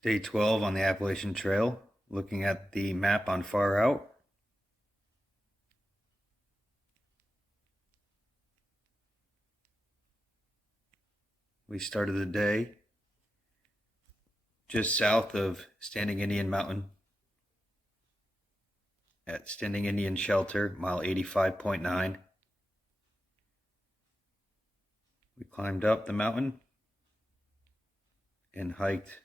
Day 12 on the Appalachian Trail, looking at the map on Far Out. We started the day just south of Standing Indian Mountain at Standing Indian Shelter, mile 85.9. We climbed up the mountain and hiked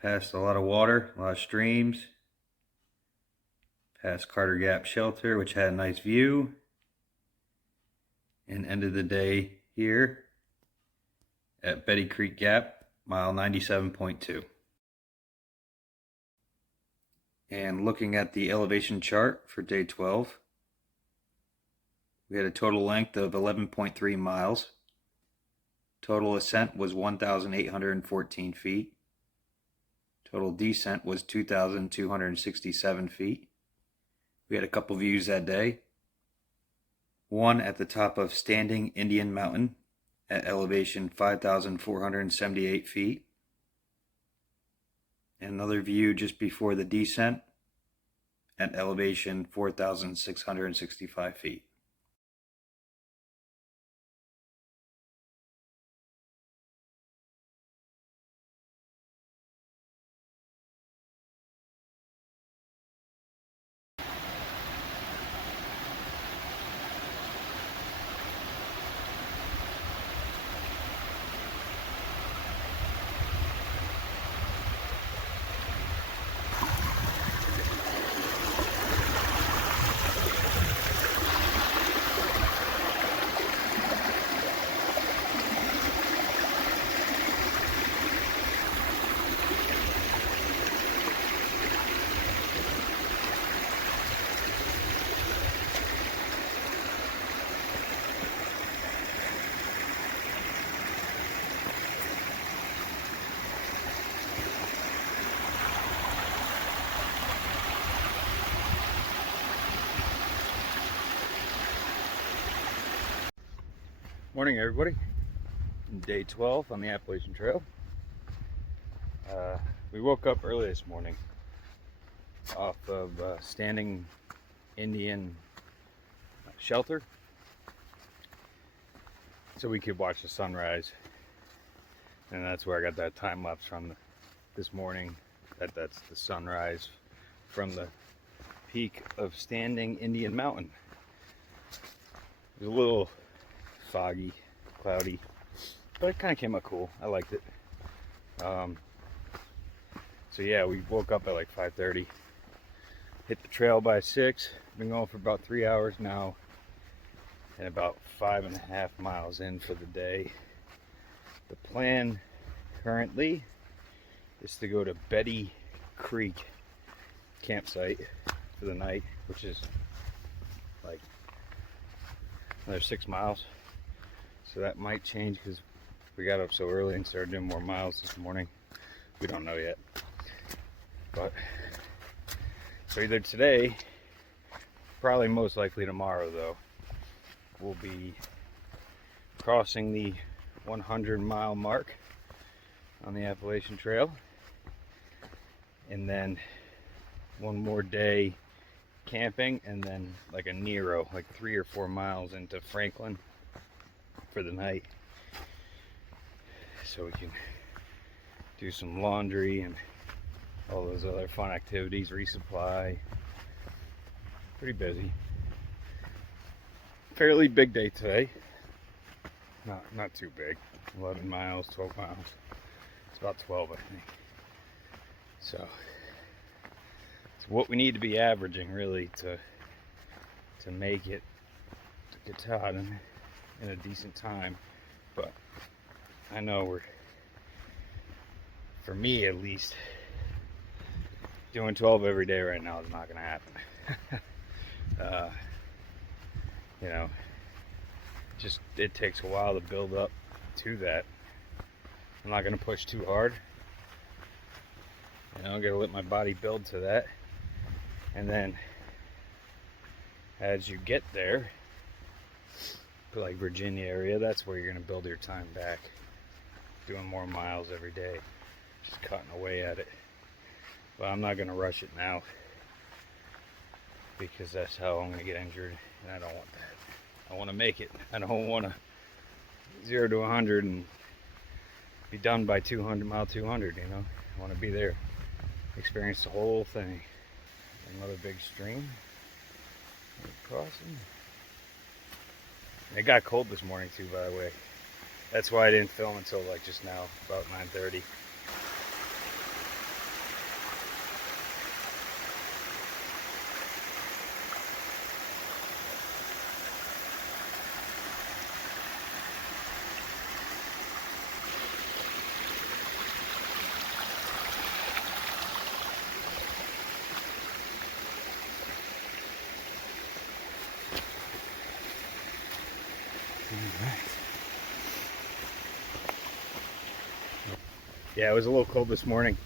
past a lot of water, a lot of streams, past Carter Gap Shelter, which had a nice view, and ended the day here at Betty Creek Gap, mile 97.2. And looking at the elevation chart for day 12, we had a total length of 11.3 miles. Total ascent was 1,814 feet. Total descent was 2,267 feet. We had a couple views that day. One at the top of Standing Indian Mountain at elevation 5,478 feet. And another view just before the descent at elevation 4,665 feet. Morning, everybody. Day 12 on the Appalachian Trail. We woke up early this morning off of Standing Indian Shelter so we could watch the sunrise, and that's where I got that time lapse from this morning. That's the sunrise from the peak of Standing Indian Mountain. It was a little foggy, cloudy, but it kind of came out cool. I liked it. So yeah, we woke up at like 5:30, hit the trail by 6. Been going for about 3 hours now, and about 5.5 miles in for the day. The plan currently is to go to Betty Creek campsite for the night, which is like another 6 miles. So that might change because we got up so early and started doing more miles this morning. We don't know yet. But so either today, probably most likely tomorrow though, we'll be crossing the 100-mile mark on the Appalachian Trail. And then one more day camping, and then like a Nero, like 3 or 4 miles into Franklin for the night, so we can do some laundry and all those other fun activities, resupply. Pretty busy. Fairly big day today. Not too big. 11 miles, 12 miles. It's about 12, I think. So it's what we need to be averaging really to make it to Katahdin in a decent time. But I know for me at least, doing 12 every day right now is not going to happen. You know, just it takes a while to build up to that. I'm not going to push too hard. You know, I got to let my body build to that. And then as you get there, like Virginia area, that's where you're going to build your time back, doing more miles every day. just cutting away at it. But I'm not gonna rush it now because that's how I'm gonna get injured, and I don't want that. I want to make it. I don't want to 0 to 100 and be done by 200 mile 200. You know, I want to be there, experience the whole thing. Another big stream crossing. It got cold this morning too, by the way. That's why I didn't film until like just now, about 9:30. Yeah, it was a little cold this morning.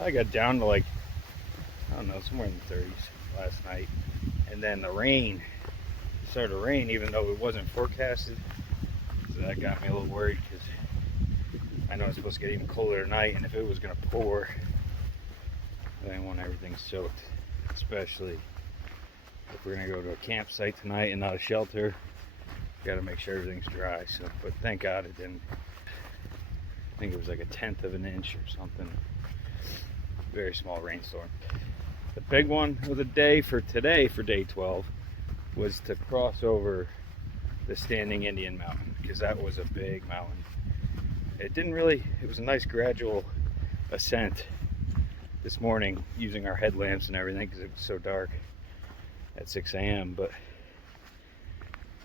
I got down to like, I don't know, somewhere in the 30s last night. And then the rain started to rain, even though it wasn't forecasted. So that got me a little worried because I know it's supposed to get even colder tonight. And if it was going to pour, I didn't want everything soaked. Especially if we're going to go to a campsite tonight and not a shelter. Got to make sure everything's dry. So, but thank God it didn't. I think it was like 1/10 of an inch or something. Very small rainstorm. The big one of the day for today, for day 12, was to cross over the Standing Indian Mountain, because that was a big mountain. It was a nice gradual ascent this morning using our headlamps and everything because it was so dark at 6 a.m. But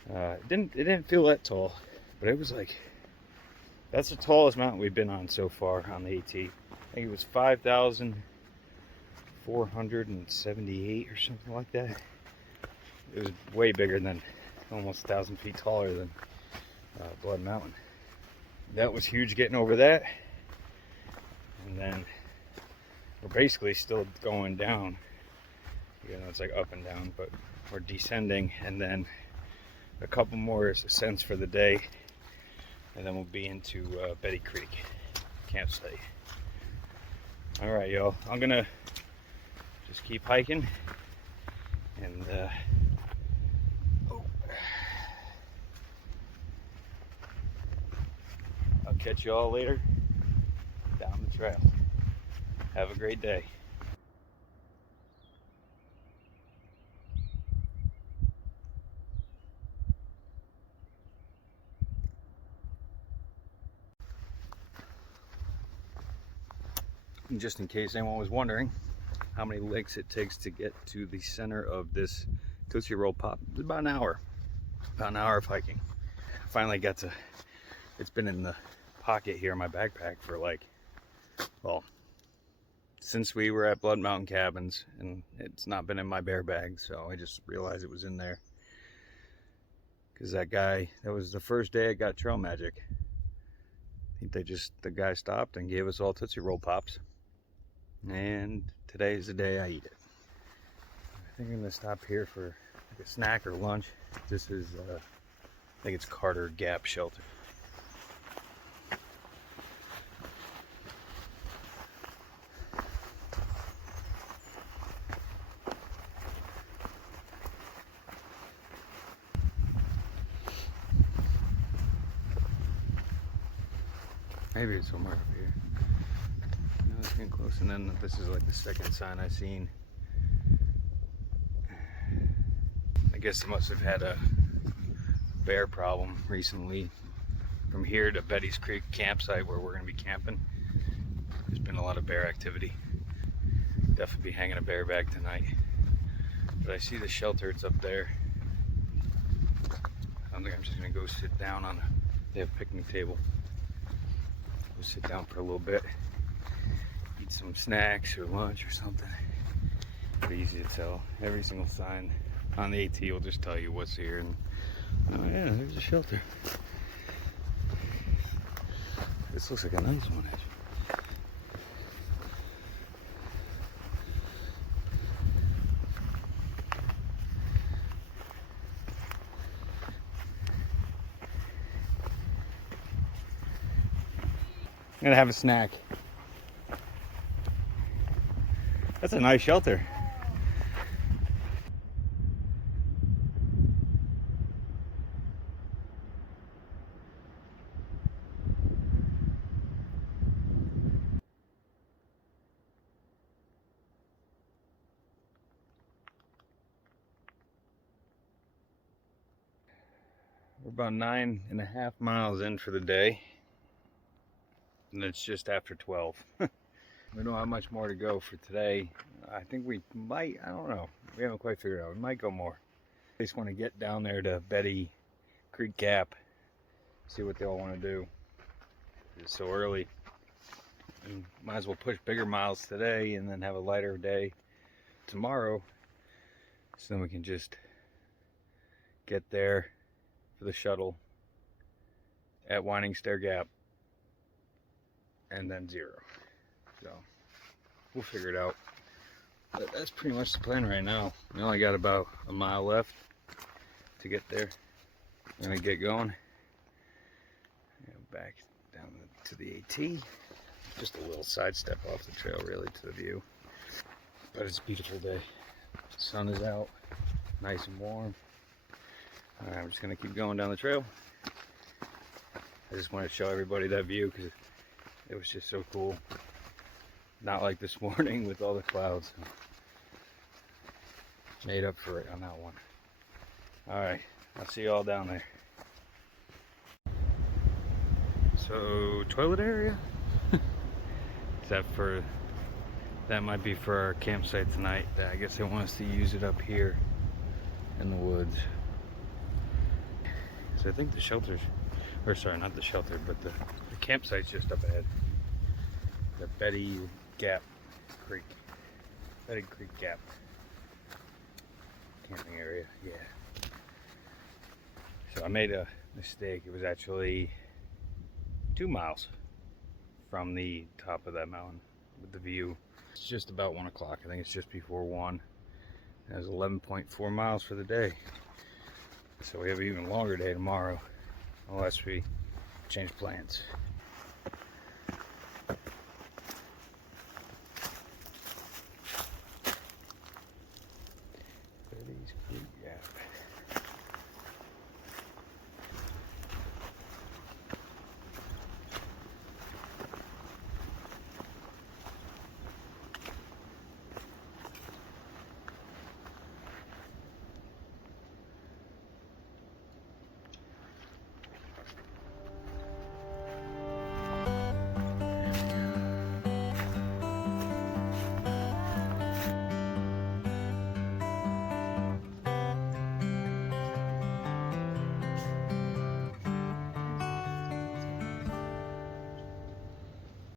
it didn't feel that tall, but it was like, that's the tallest mountain we've been on so far on the AT. I think it was 5,478 or something like that. It was way bigger than, almost 1,000 feet taller than Blood Mountain. That was huge getting over that. And then we're basically still going down. You know, it's like up and down, but we're descending, and then a couple more ascents for the day. And then we'll be into Betty Creek campsite. All right, y'all. I'm gonna just keep hiking, and I'll catch you all later down the trail. Have a great day. And just in case anyone was wondering how many licks it takes to get to the center of this Tootsie Roll Pop, it's about an hour of hiking. Finally got to, it's been in the pocket here in my backpack for like, well, since we were at Blood Mountain Cabins, and it's not been in my bear bag, so I just realized it was in there. Because that was the first day I got Trail Magic. I think the guy stopped and gave us all Tootsie Roll Pops. And today's the day I eat it. I think I'm gonna stop here for like a snack or lunch. This is, I think it's Carter Gap Shelter. Maybe it's somewhere up here. No, it's getting close. And then this is like the second sign I've seen. I guess they must have had a bear problem recently. From here to Betty's Creek campsite where we're going to be camping, there's been a lot of bear activity. Definitely be hanging a bear bag tonight. But I see the shelter, it's up there. I think I'm just going to go sit down on they have a picnic table. Go sit down for a little bit, eat some snacks or lunch or something. Pretty easy to tell. Every single sign on the AT will just tell you what's here. And oh yeah, there's a shelter. This looks like a nice one, actually. I'm gonna have a snack. That's a nice shelter. We're about 9.5 miles in for the day, and it's just after 12. We don't have much more to go for today. I think we might, I don't know. We haven't quite figured out. We might go more. I just want to get down there to Betty Creek Gap, see what they all want to do. It's so early. And might as well push bigger miles today and then have a lighter day tomorrow. So then we can just get there for the shuttle at Winding Stair Gap and then 0. So we'll figure it out. But that's pretty much the plan right now. We only got about a mile left to get there. We're gonna get going. Back down to the AT. Just a little sidestep off the trail really to the view. But it's a beautiful day. The sun is out, nice and warm. All right, I'm just gonna keep going down the trail. I just want to show everybody that view because it was just so cool. Not like this morning with all the clouds. Made up for it on that one. All right, I'll see you all down there. So, toilet area? That might be for our campsite tonight. I guess they want us to use it up here in the woods. So I think the shelters, or sorry, not the shelter, but the campsite's just up ahead. The Betty Gap Creek. Betty Creek Gap. Camping area, yeah. So I made a mistake. It was actually 2 miles from the top of that mountain with the view. It's just about 1 o'clock. I think it's just before 1. And it was 11.4 miles for the day. So we have an even longer day tomorrow, unless we change plans.